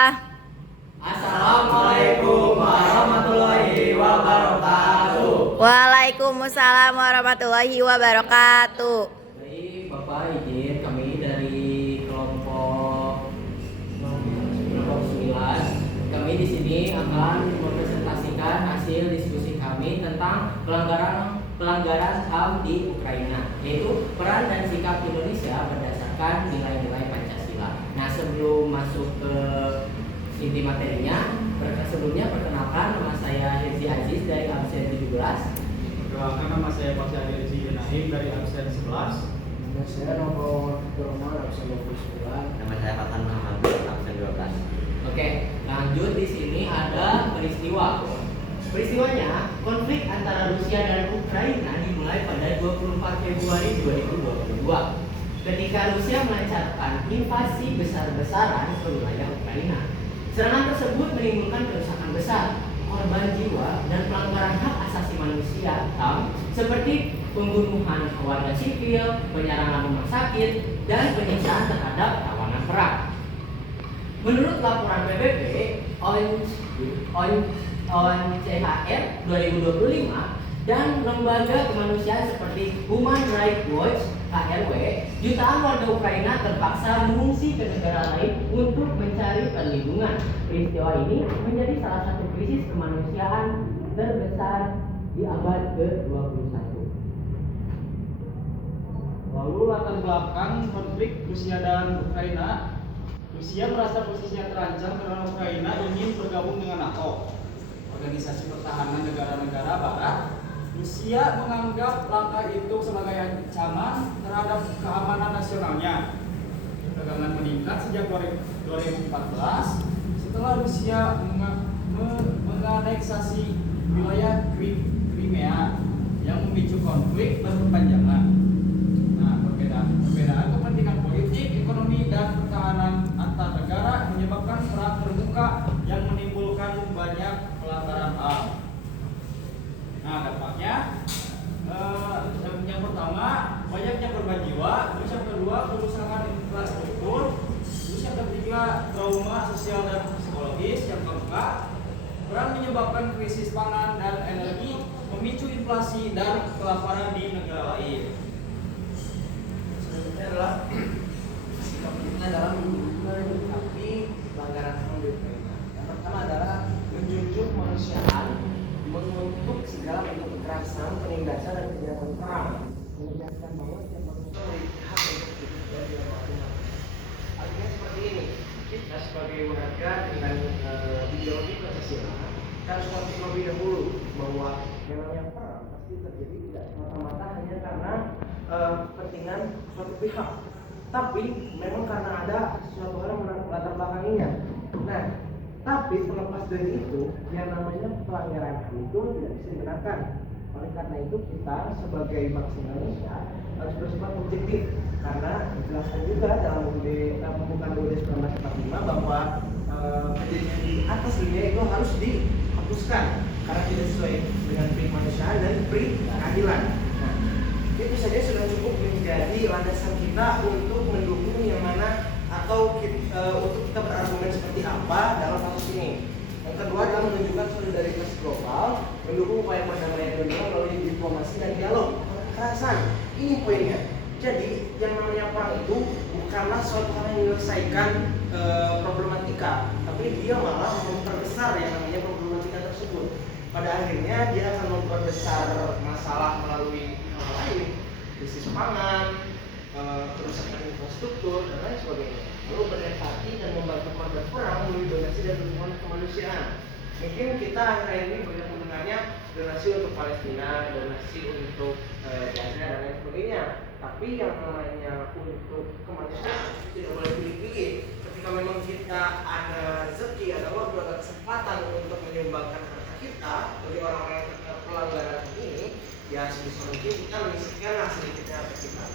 Assalamualaikum warahmatullahi wabarakatuh. Waalaikumsalam warahmatullahi wabarakatuh. Baik, Bapak izin kami dari kelompok 9. Kami di sini akan mempresentasikan hasil diskusi kami tentang pelanggaran HAM di Ukraina, yaitu peran dan sikap Indonesia berdasarkan nilai-nilai Pancasila. Nah, sebelum masuk ke inti materinya, sebelumnya perkenalkan, nama saya Hirzi Aziz dari absen 17. Perkenalkan, nama saya Pak Hirzi Nahim dari absen 11. Nama saya nomor Firman absen 29. Nama saya Fatan Muhammad absen 12. Oke, lanjut. Di sini ada peristiwa. Peristiwanya, konflik antara Rusia dan Ukraina dimulai pada 24 Februari 2022 ketika Rusia melancarkan invasi besar-besaran ke wilayah Ukraina. Serangan tersebut menimbulkan kerusakan besar, korban jiwa, dan pelanggaran hak asasi manusia HAM seperti pembunuhan warga sipil, penyerangan rumah sakit, dan penyiksaan terhadap tawanan perang. Menurut laporan PBB ONCHR 2025 dan lembaga kemanusiaan seperti Human Rights Watch (HRW), jutaan warga Ukraina terpaksa mengungsi ke negara lain untuk mencari perlindungan. Peristiwa ini menjadi salah satu krisis kemanusiaan terbesar di abad ke-21. Lalu latar belakang konflik Rusia dan Ukraina. Rusia merasa posisinya terancam karena Ukraina ingin bergabung dengan NATO, organisasi pertahanan negara-negara Barat. Rusia menganggap langkah itu sebagai ancaman terhadap keamanan nasionalnya. Ketegangan meningkat sejak 2014 setelah Rusia menganeksasi wilayah Crimea yang memicu konflik berkepanjangan. Nah, perbedaan kepentingan politik, ekonomi, dan pertahanan antar negara menyebabkan perang terbuka yang menimbulkan banyak pelanggaran HAM. Nah, dampaknya yang pertama, banyaknya korban jiwa. Terus yang kedua, kerusakan infrastruktur. Terus yang ketiga, trauma sosial dan psikologis. Yang keempat, perang menyebabkan krisis pangan dan energi, memicu inflasi dan kelaparan di negara lain. Selanjutnya adalah sikap kita dalam menyikapi pelanggaran HAM di Ukraina. Yang pertama adalah menjunjung kemanusiaan, mengutuk segala bentuk kekerasan, penindasan, dan kejahatan perang. Menegaskan bahwa setiap manusia memiliki hak untuk hidup dan tidak macam-macam. Artinya seperti ini, kita sebagai warga dengan ideologi Pancasila harus mengerti lebih dahulu bahwa yang namanya perang pasti terjadi tidak semata-mata hanya karena kepentingan suatu pihak, tapi memang karena ada suatu hal yang melatar belakanginya. Nah, tapi terlepas dari itu, yang namanya pelanggaran HAM itu tidak bisa dibenarkan. Oleh karena itu kita sebagai bangsa Indonesia harus bersifat objektif, karena dijelaskan juga dalam pembukaan UUD 1945 bahwa kejadian di atas dunia itu harus dihapuskan karena tidak sesuai dengan prinsip kemanusiaan dan prinsip keadilan. Nah, itu saja sudah cukup menjadi landasan kita untuk mendukung yang mana atau untuk kita berargumen seperti apa dalam kasus ini. Yang kedua adalah menunjukkan solidaritas global, mendukung upaya perdamaian dunia melalui diplomasi dan dialog. Kekerasan, ini poinnya. Jadi yang namanya perang itu bukanlah suatu hal yang menyelesaikan problematika, tapi dia malah memperbesar yang namanya problematika tersebut. Pada akhirnya dia akan memperbesar masalah melalui hal lain, krisis pangan, kerusakan infrastruktur, dan lain sebagainya. Lalu berempati dan membantu korban perang melalui donasi dan dukungan kemanusiaan. Mungkin kita akhir-akhir ini banyak mendengarnya donasi untuk Palestina, donasi untuk Gaza, dan lain sebagainya. Tapi yang namanya untuk kemanusiaan tidak boleh pilih-pilih. Ketika memang kita ada rezeki, ada waktu, ada kesempatan untuk menyumbangkan harta kita bagi orang-orang yang terkena pelanggaran ini, ya sebisa mungkin kita menyisihkan sedikitnya harta kita.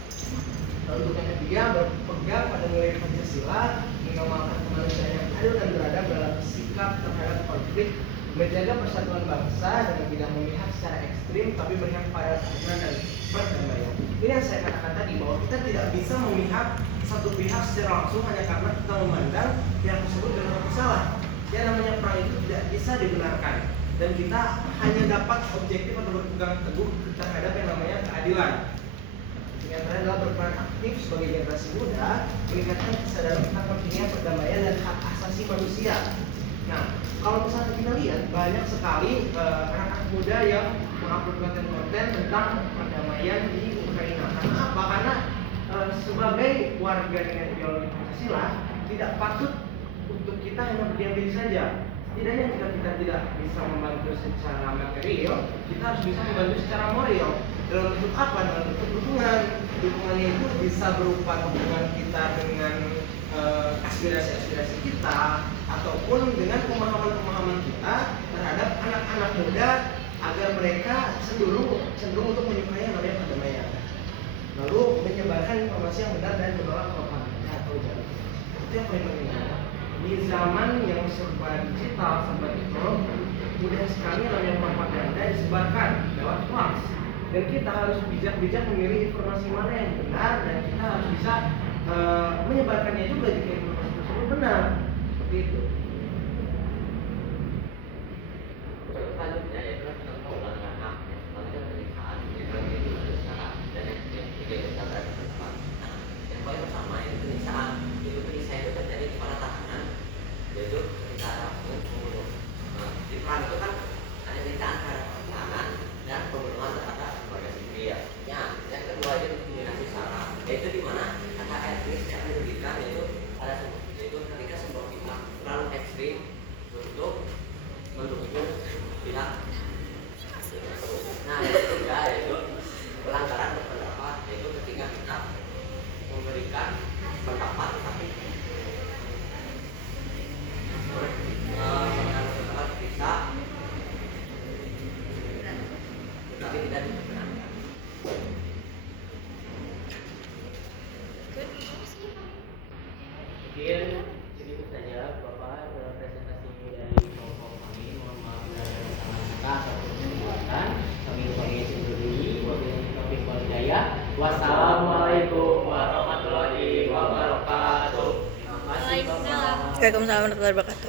Lalu yang ketiga, berpegang pada nilai Pancasila, mengamalkan kemanusiaan yang adil dan beradab dalam sikap terhadap konflik, menjaga persatuan bangsa dengan tidak memihak secara ekstrim, tapi berpihak pada keadilan dan perdamaian. Ini yang saya katakan tadi, bahwa kita tidak bisa memihak satu pihak secara langsung hanya karena kita memandang pihak tersebut benar bersalah. Yang namanya perang itu tidak bisa dibenarkan, dan kita hanya dapat objektif atau berpegang teguh terhadap yang namanya keadilan. Yang terakhir adalah berperan aktif sebagai generasi muda, meningkatkan kesadaran tentang pentingnya perdamaian dan hak asasi manusia. Nah, kalau misalnya kita lihat banyak sekali anak-anak muda yang mengupload konten-konten tentang perdamaian di Ukraina. Karena apa? Karena sebagai warga dengan ideologi Pancasila tidak patut untuk kita hanya berdiam diri saja. Setidaknya jika kita tidak bisa membantu secara material, kita harus bisa membantu secara moral. Dalam bentuk apa? Dalam bentuk dukungan. Dukungannya itu bisa berupa dukungan kita dengan aspirasi-aspirasi kita, ataupun dengan pemahaman-pemahaman kita terhadap anak-anak muda agar mereka cenderung untuk menyukai yang namanya perdamaian. Lalu menyebarkan informasi yang benar dan menolak propaganda atau ujaran. Itu yang paling penting. Di zaman yang serba digital, serba digital, mudah sekali namanya propaganda disebarkan lewat hoax. Dan kita harus bijak-bijak memilih informasi mana yang benar, dan kita harus bisa menyebarkannya juga jika informasi tersebut benar. Seperti itu. Selanjutnya yaitu tentang pelanggaran HAM, pelanggaran pernikahan, itu ada syarat dan yang ketiga itu syarat bersama. Yang paling pertama itu penyiksaan. Itu penyiksaan itu terjadi kepada tahanan, yaitu ketika ada pembunuh. Di perang itu kan ada penyiksaan terhadap tahanan dan pembunuhan terhadap warga sipil. Ya, yang kedua itu diskriminasi sara, yaitu di mana kata etnis yang dirugikan yaitu ketika sebuah pihak terlalu ekstrim untuk mendukung pihak. Nah, yang ketiga yaitu pelanggaran berpendapat, yaitu ketika kita memberikan pendapat tapi pendapat kita tapi tidak diperkenankan. Mungkin segitu saja Bapak presentasi dari kelompok kami. Mohon maaf bila ada kesalahan kata ataupun perbuatan. Kami pamit undur diri. Wabillahi taufiq wal hidayah. Wassalamualaikum warahmatullahi wabarakatuh. Terima kasih Bapak. Waalaikumsalam warahmatullahi wabarakatuh.